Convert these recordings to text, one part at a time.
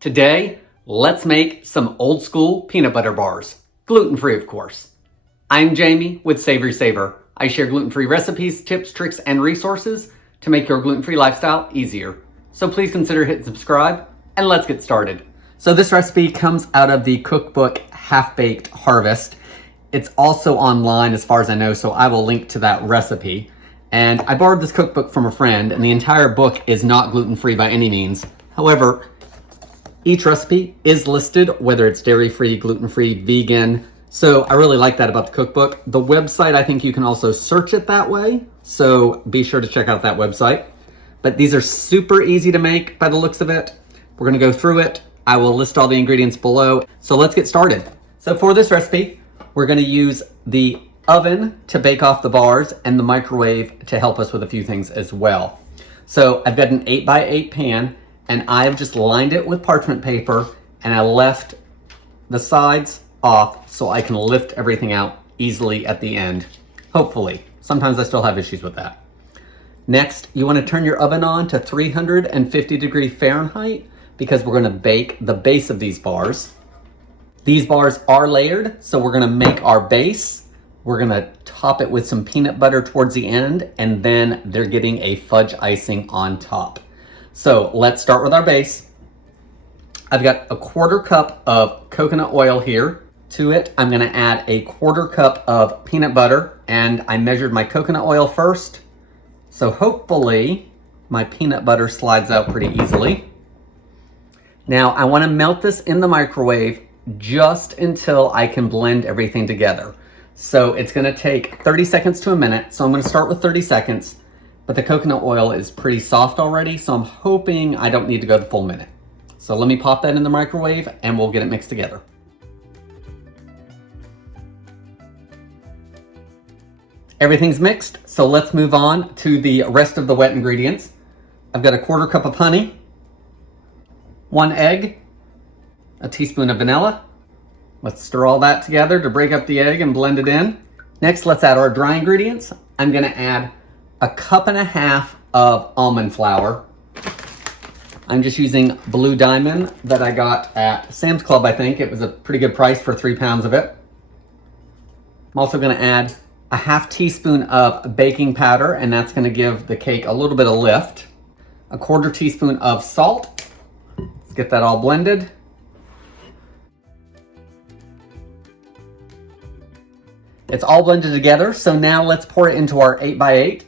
Today, let's make some old school peanut butter bars. Gluten-free, of course. I'm Jamie with SavorySaver. I share gluten-free recipes, tips, tricks, and resources to make your gluten-free lifestyle easier. So please consider hitting subscribe, and let's get started. So this recipe comes out of the cookbook Half-Baked Harvest. It's also online as far as I know, so I will link to that recipe. And I borrowed this cookbook from a friend, and the entire book is not gluten-free by any means. However, each recipe is listed, whether it's dairy-free, gluten-free, vegan. So I really like that about the cookbook. The website, I think you can also search it that way. So be sure to check out that website. But these are super easy to make by the looks of it. We're gonna go through it. I will list all the ingredients below. So let's get started. So for this recipe, we're gonna use the oven to bake off the bars and the microwave to help us with a few things as well. So I've got an 8x8 pan, and I've just lined it with parchment paper, and I left the sides off so I can lift everything out easily at the end, hopefully. Sometimes I still have issues with that. Next, you want to turn your oven on to 350°F because we're going to bake the base of these bars. These bars are layered, so we're going to make our base. We're going to top it with some peanut butter towards the end, and then they're getting a fudge icing on top. So let's start with our base. I've got a 1/4 cup of coconut oil here. To it, I'm gonna add a 1/4 cup of peanut butter, and I measured my coconut oil first. So hopefully my peanut butter slides out pretty easily. Now I wanna melt this in the microwave just until I can blend everything together. So it's gonna take 30 seconds to a minute. So I'm gonna start with 30 seconds. But the coconut oil is pretty soft already, so I'm hoping I don't need to go the full minute. So let me pop that in the microwave and we'll get it mixed together. Everything's mixed, so let's move on to the rest of the wet ingredients. I've got a 1/4 cup of honey, 1 egg, a teaspoon of vanilla. Let's stir all that together to break up the egg and blend it in. Next, let's add our dry ingredients. I'm gonna add 1.5 cups of almond flour. I'm just using Blue Diamond that I got at Sam's Club, I think. It was a pretty good price for 3 pounds of it. I'm also gonna add a 1/2 teaspoon of baking powder, and that's gonna give the cake a little bit of lift. A 1/4 teaspoon of salt. Let's get that all blended. It's all blended together, so now let's pour it into our 8x8.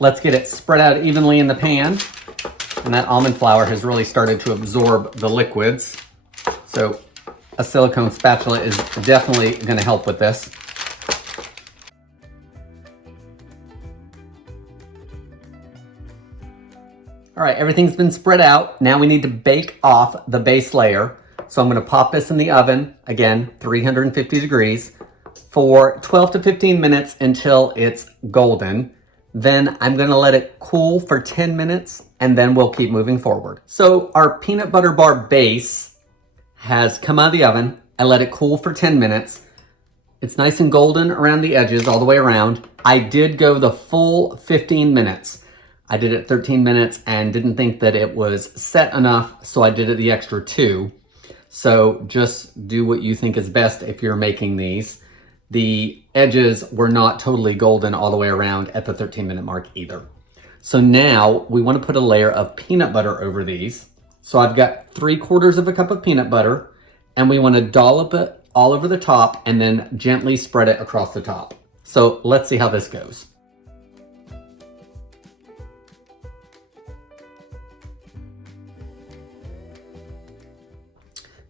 Let's get it spread out evenly in the pan. And that almond flour has really started to absorb the liquids. So a silicone spatula is definitely going to help with this. All right, everything's been spread out. Now we need to bake off the base layer. So I'm going to pop this in the oven, again, 350°, for 12 to 15 minutes until it's golden. Then I'm gonna let it cool for 10 minutes and then we'll keep moving forward. So our peanut butter bar base has come out of the oven. I let it cool for 10 minutes. It's nice and golden around the edges all the way around. I did go the full 15 minutes. I did it 13 minutes and didn't think that it was set enough, so I did it the extra 2. So just do what you think is best if you're making these. The edges were not totally golden all the way around at the 13-minute mark either. So now we want to put a layer of peanut butter over these. So I've got 3/4 cup of peanut butter, and we want to dollop it all over the top and then gently spread it across the top. So let's see how this goes.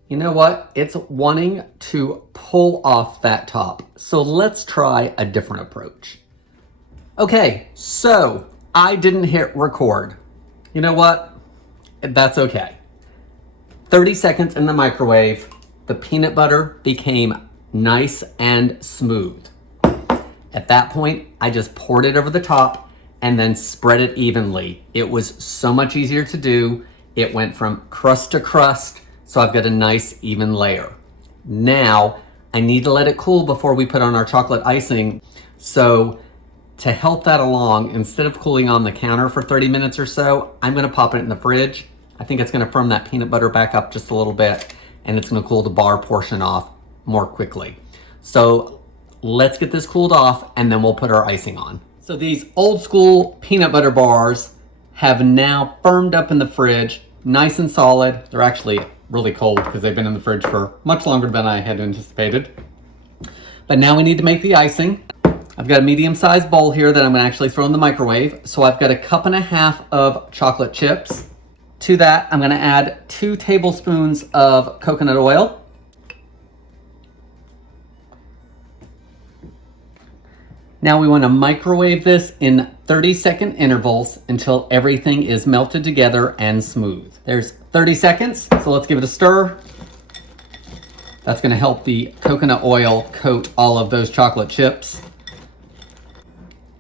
You know what? It's wanting to pull off that top. So let's try a different approach. Okay, so I didn't hit record. You know what? That's okay. 30 seconds in the microwave, the peanut butter became nice and smooth. At that point, I just poured it over the top and then spread it evenly. It was so much easier to do. It went from crust to crust. So I've got a nice even layer. Now I need to let it cool before we put on our chocolate icing. So to help that along, instead of cooling on the counter for 30 minutes or so, I'm gonna pop it in the fridge. I think it's gonna firm that peanut butter back up just a little bit, and it's gonna cool the bar portion off more quickly. So let's get this cooled off, and then we'll put our icing on. So these old school peanut butter bars have now firmed up in the fridge, nice and solid. They're actually really cold because they've been in the fridge for much longer than I had anticipated. But now we need to make the icing. I've got a medium-sized bowl here that I'm gonna actually throw in the microwave. So I've got 1.5 cups of chocolate chips. To that, I'm gonna add 2 tablespoons of coconut oil. Now we wanna microwave this in 30-second intervals until everything is melted together and smooth. There's 30 seconds, so let's give it a stir. That's gonna help the coconut oil coat all of those chocolate chips.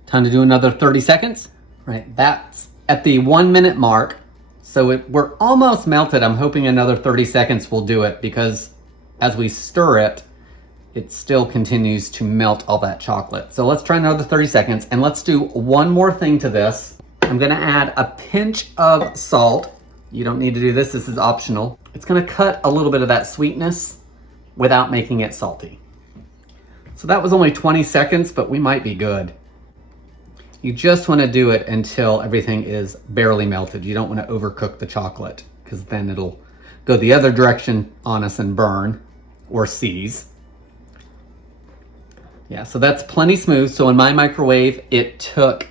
Time to do another 30 seconds. Right, that's at the 1-minute mark. So we're almost melted. I'm hoping another 30 seconds will do it, because as we stir it, it still continues to melt all that chocolate. So let's try another 30 seconds, and let's do one more thing to this. I'm gonna add a pinch of salt. You don't need to do this, this is optional. It's gonna cut a little bit of that sweetness without making it salty. So that was only 20 seconds, but we might be good. You just wanna do it until everything is barely melted. You don't wanna overcook the chocolate, because then it'll go the other direction on us and burn or seize. Yeah, so that's plenty smooth. So in my microwave, it took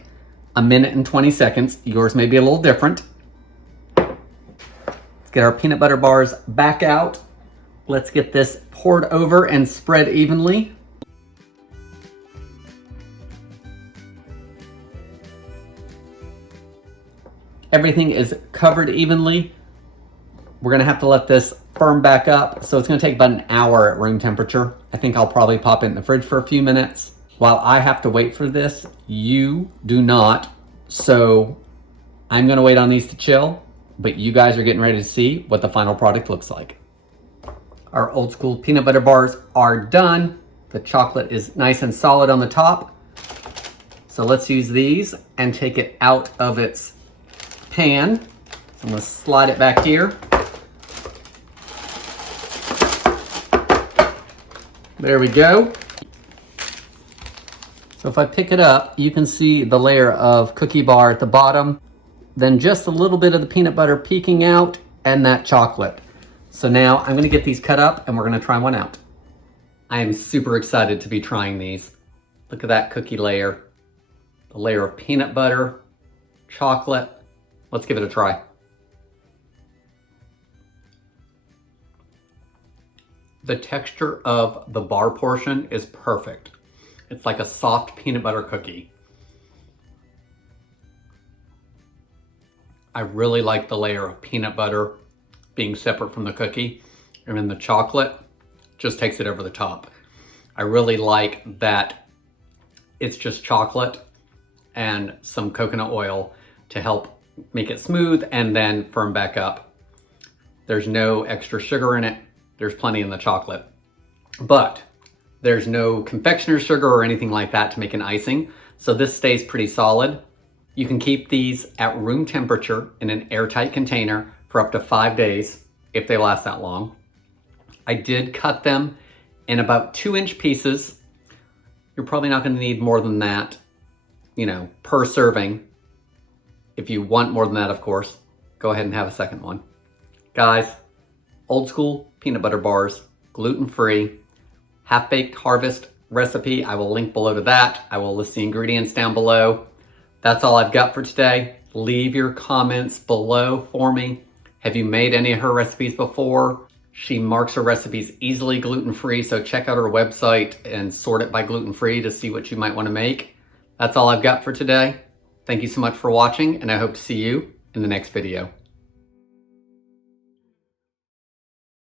1 minute and 20 seconds. Yours may be a little different. Let's get our peanut butter bars back out. Let's get this poured over and spread evenly. Everything is covered evenly. We're gonna have to let this firm back up. So it's gonna take about an hour at room temperature. I think I'll probably pop it in the fridge for a few minutes. While I have to wait for this, you do not. So I'm gonna wait on these to chill, but you guys are getting ready to see what the final product looks like. Our old school peanut butter bars are done. The chocolate is nice and solid on the top. So let's use these and take it out of its pan. So I'm gonna slide it back here. There we go. So if I pick it up, you can see the layer of cookie bar at the bottom, then just a little bit of the peanut butter peeking out, and that chocolate. So now I'm gonna get these cut up and we're gonna try one out. I am super excited to be trying these. Look at that cookie layer, the layer of peanut butter, chocolate. Let's give it a try. The texture of the bar portion is perfect. It's like a soft peanut butter cookie. I really like the layer of peanut butter being separate from the cookie, and then the chocolate just takes it over the top. I really like that it's just chocolate and some coconut oil to help make it smooth and then firm back up. There's no extra sugar in it. There's plenty in the chocolate, but there's no confectioner's sugar or anything like that to make an icing. So this stays pretty solid. You can keep these at room temperature in an airtight container for up to 5 days if they last that long. I did cut them in about 2-inch pieces. You're probably not gonna need more than that, per serving. If you want more than that, of course, go ahead and have a second one. Guys, old school peanut butter bars, gluten-free, half-baked harvest recipe. I will link below to that. I will list the ingredients down below. That's all I've got for today. Leave your comments below for me. Have you made any of her recipes before? She marks her recipes easily gluten-free, so check out her website and sort it by gluten-free to see what you might want to make. That's all I've got for today. Thank you so much for watching, and I hope to see you in the next video.